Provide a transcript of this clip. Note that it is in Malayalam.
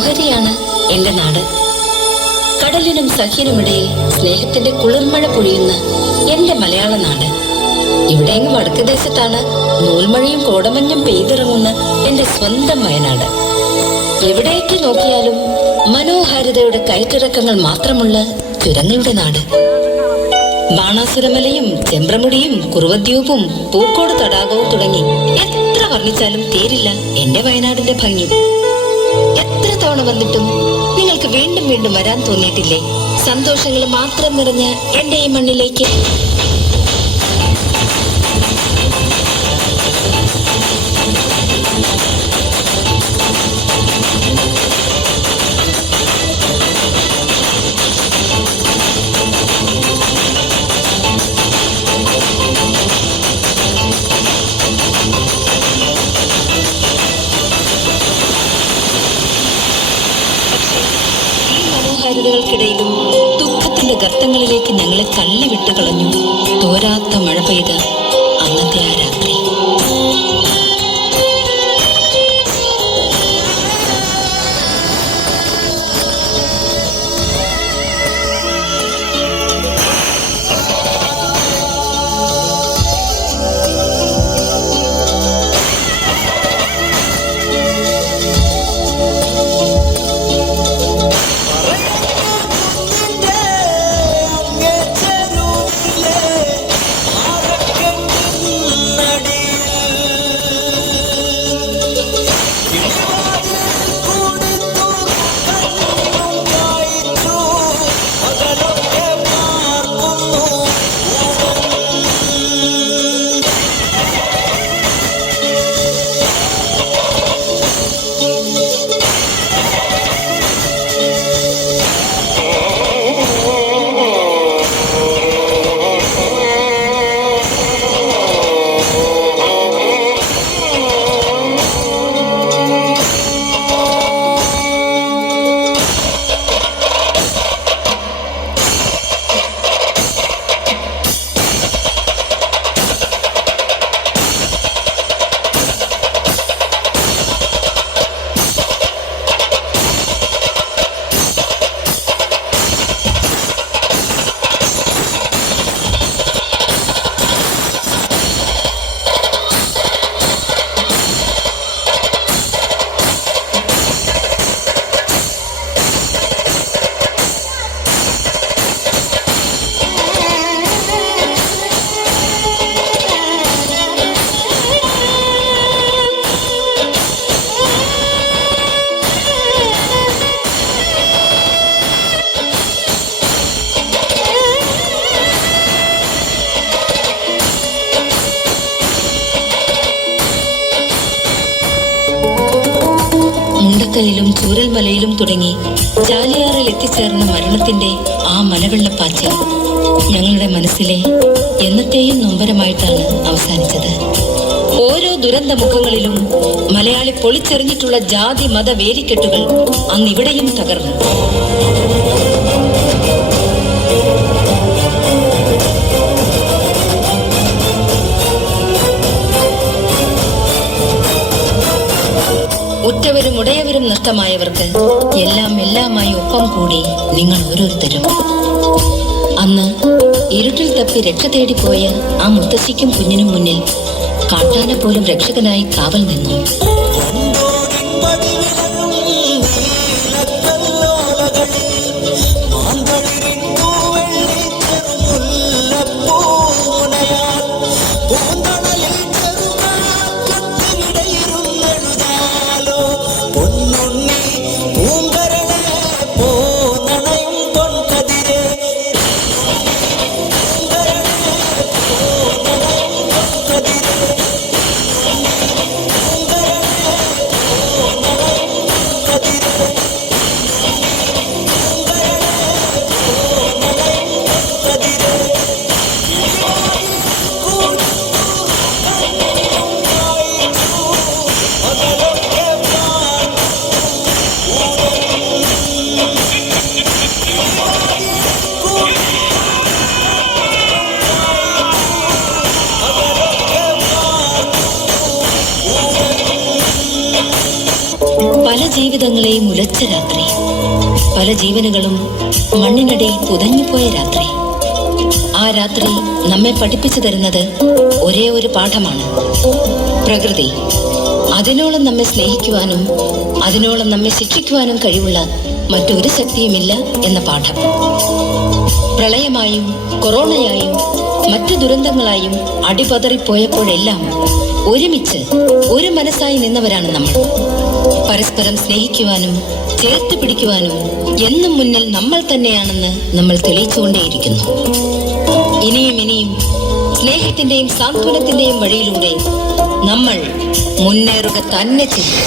ഓഹരിയാണ് എന്റെ നാട്. കടലിനും സഹ്യനുമിടയിൽ സ്നേഹത്തിന്റെ കുളിർമഴ പൊഴിയുന്ന എന്റെ മലയാള നാട്. ഇവിടെയെങ്ങ് വടക്ക് ദേശത്താണ് നൂൽമഴയും കോടമഞ്ഞും പെയ്തിറങ്ങുന്ന എന്റെ സ്വന്തം വയനാട്. എവിടേക്ക് നോക്കിയാലും മനോഹാരിതയുടെ കയറ്റിറക്കങ്ങൾ മാത്രമുള്ള ചുരങ്ങളുടെ നാട്. ബാണാസുരമലയും ചെമ്പ്രമുടിയും കുറുവദ്വീപും പൂക്കോട് തടാകവും തുടങ്ങി എത്ര വർണ്ണിച്ചാലും തീരില്ല എന്റെ വയനാടിന്റെ ഭംഗി. എത്ര തവണ വന്നിട്ടും നിങ്ങൾക്ക് വീണ്ടും വീണ്ടും വരാൻ തോന്നിയിട്ടില്ലേ? സന്തോഷങ്ങൾ മാത്രം നിറഞ്ഞ എന്റെ ഈ മണ്ണിലേക്ക്. ിലും ദുഃഖത്തിന്റെ ഗർത്തങ്ങളിലേക്ക് ഞങ്ങളെ തള്ളിവിട്ട് കളഞ്ഞു തോരാത്ത മഴ പെയ്ത അന്നത്തെ ആ രാത്രി. മുണ്ടക്കയിലും ചൂരൽമലയിലും തുടങ്ങി ചാലിയാറിൽ എത്തിച്ചേർന്ന മരണത്തിന്റെ ആ മലവെള്ളപ്പാച്ചിൽ ഞങ്ങളുടെ മനസ്സിലെ എന്നത്തെയും നൊമ്പരമായിട്ടാണ് അവസാനിച്ചത്. ഓരോ ദുരന്ത മുഖങ്ങളിലും മലയാളി പൊളിച്ചെറിഞ്ഞിട്ടുള്ള ജാതി മത വേലിക്കെട്ടുകൾ അന്നിവിടെയും തകർന്നു. ഉറ്റവരും ഉടയവരും നഷ്ടമായവർക്ക് എല്ലാം എല്ലാമായി ഒപ്പം കൂടി നിങ്ങൾ ഓരോരുത്തരും. അന്ന് ഇരുട്ടിൽ തപ്പി രക്ഷ തേടിപ്പോയ ആ മുത്തശ്ശിക്കും കുഞ്ഞിനും മുന്നിൽ കാട്ടാന പോലും രക്ഷകനായി കാവൽ നിന്നു. പല ജീവിതങ്ങളെയും ഉലച്ച രാത്രി, പല ജീവനുകളും മണ്ണിനടിയിൽ പുതഞ്ഞുപോയ രാത്രി. ആ രാത്രി നമ്മെ പഠിപ്പിച്ചു തരുന്നത് ഒരേ ഒരു പാഠമാണ്: പ്രകൃതി. അതിനോളം നമ്മെ സ്നേഹിക്കുവാനും അതിനോളം നമ്മെ ശിക്ഷിക്കുവാനും കഴിവുള്ള മറ്റൊരു ശക്തിയുമില്ല എന്ന പാഠം. പ്രളയമായും കൊറോണയായും മറ്റു ദുരന്തങ്ങളായും അടിപതറിപ്പോയപ്പോഴെല്ലാം ഒരുമിച്ച് ഒരു മനസ്സായി നിന്നവരാണ് നമ്മൾ. പരസ്പരം സ്നേഹിക്കുവാനും ചേർത്ത് പിടിക്കുവാനും എന്നും മുന്നിൽ നമ്മൾ തന്നെയാണെന്ന് നമ്മൾ തെളിയിച്ചുകൊണ്ടേയിരിക്കുന്നു. ഇനിയും ഇനിയും സ്നേഹത്തിന്റെയും സാന്ത്വനത്തിന്റെയും വഴിയിലൂടെ നമ്മൾ മുന്നേറുക തന്നെ ചെയ്യും.